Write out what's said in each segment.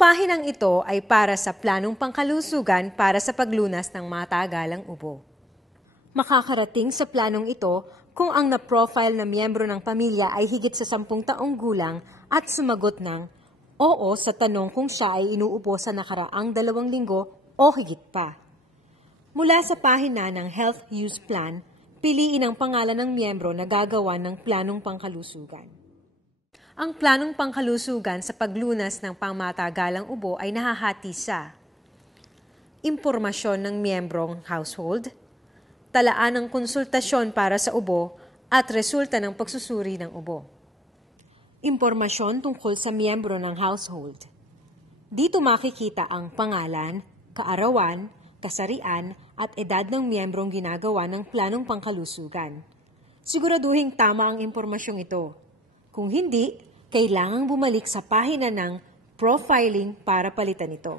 pahinang ito ay para sa planong pangkalusugan para sa paglunas ng matagalang ubo. Makakarating sa planong ito kung ang na-profile na miyembro ng pamilya ay higit sa 10 taong gulang at sumagot ng oo sa tanong kung siya ay inuubo sa nakaraang 2 linggo o higit pa. Mula sa pahina ng Health Use Plan, piliin ang pangalan ng miyembro na gagawa ng planong pangkalusugan. Ang planong pangkalusugan sa paglunas ng pangmatagalang ubo ay nahahati sa impormasyon ng miyembrong household, talaan ng konsultasyon para sa ubo at resulta ng pagsusuri ng ubo. Impormasyon tungkol sa miyembro ng household. Dito makikita ang pangalan, kaarawan, kasarian at edad ng miyembrong ginagawa ng planong pangkalusugan. Siguraduhin tama ang impormasyong ito. Kung hindi, kailangang bumalik sa pahina ng profiling para palitan ito.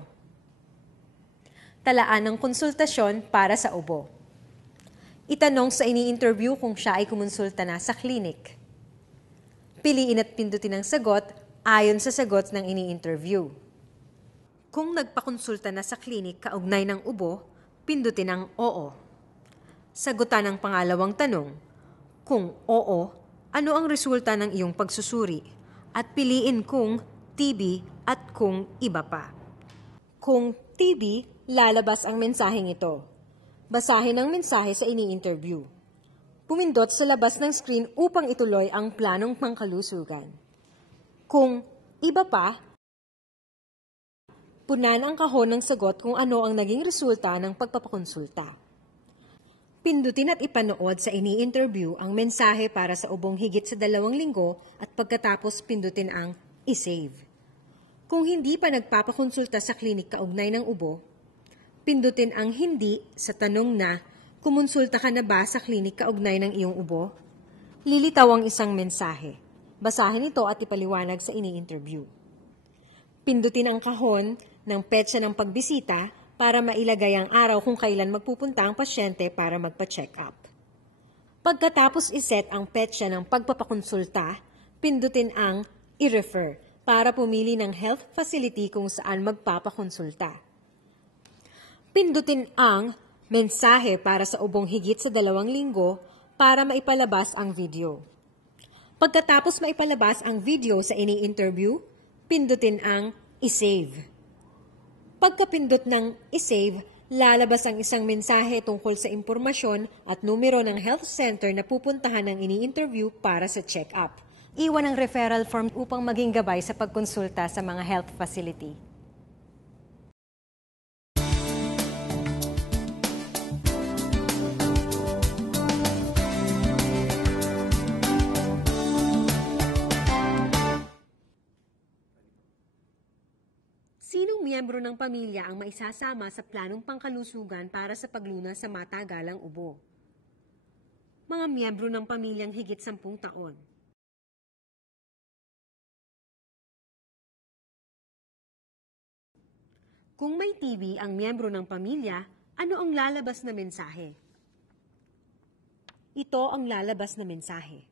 Talaan ng konsultasyon para sa ubo. Itanong sa ini-interview kung siya ay kumonsulta na sa klinik. Piliin at pindutin ang sagot ayon sa sagot ng ini-interview. Kung nagpakonsulta na sa klinik kaugnay ng ubo, pindutin ang oo. Sagutan ang pangalawang tanong. Kung oo, ano ang resulta ng iyong pagsusuri? At piliin kung TB at kung iba pa. Kung TB, lalabas ang mensaheng ito. Basahin ang mensahe sa ini-interview. Pumindot sa labas ng screen upang ituloy ang planong pangkalusugan. Kung iba pa, punan ang kahon ng sagot kung ano ang naging resulta ng pagpapakonsulta. Pindutin at ipanood sa ini-interview ang mensahe para sa ubong higit sa 2 linggo at pagkatapos pindutin ang i-save. Kung hindi pa nagpapakonsulta sa klinik kaugnay ng ubo, pindutin ang hindi sa tanong na kumonsulta ka na ba sa klinik kaugnay ng iyong ubo? Lilitaw ang isang mensahe. Basahin ito at ipaliwanag sa ini-interview. Pindutin ang kahon ng petsa ng pagbisita para mailagay ang araw kung kailan magpupunta ang pasyente para magpa-check up. Pagkatapos iset ang petsa ng pagpapakonsulta, pindutin ang i-refer para pumili ng health facility kung saan magpapakonsulta. Pindutin ang mensahe para sa ubong higit sa 2 linggo para maipalabas ang video. Pagkatapos maipalabas ang video sa ini-interview, pindutin ang i-save. Pagkapindot ng i-save, lalabas ang isang mensahe tungkol sa impormasyon at numero ng health center na pupuntahan ng ini-interview para sa check-up. Iwan ang referral form upang maging gabay sa pagkonsulta sa mga health facility. Sinong miyembro ng pamilya ang maisasama sa planong pangkalusugan para sa paglunas sa matagalang ubo? Mga miyembro ng pamilyang higit 10 taon. Kung may TB ang miyembro ng pamilya, ano ang lalabas na mensahe? Ito ang lalabas na mensahe.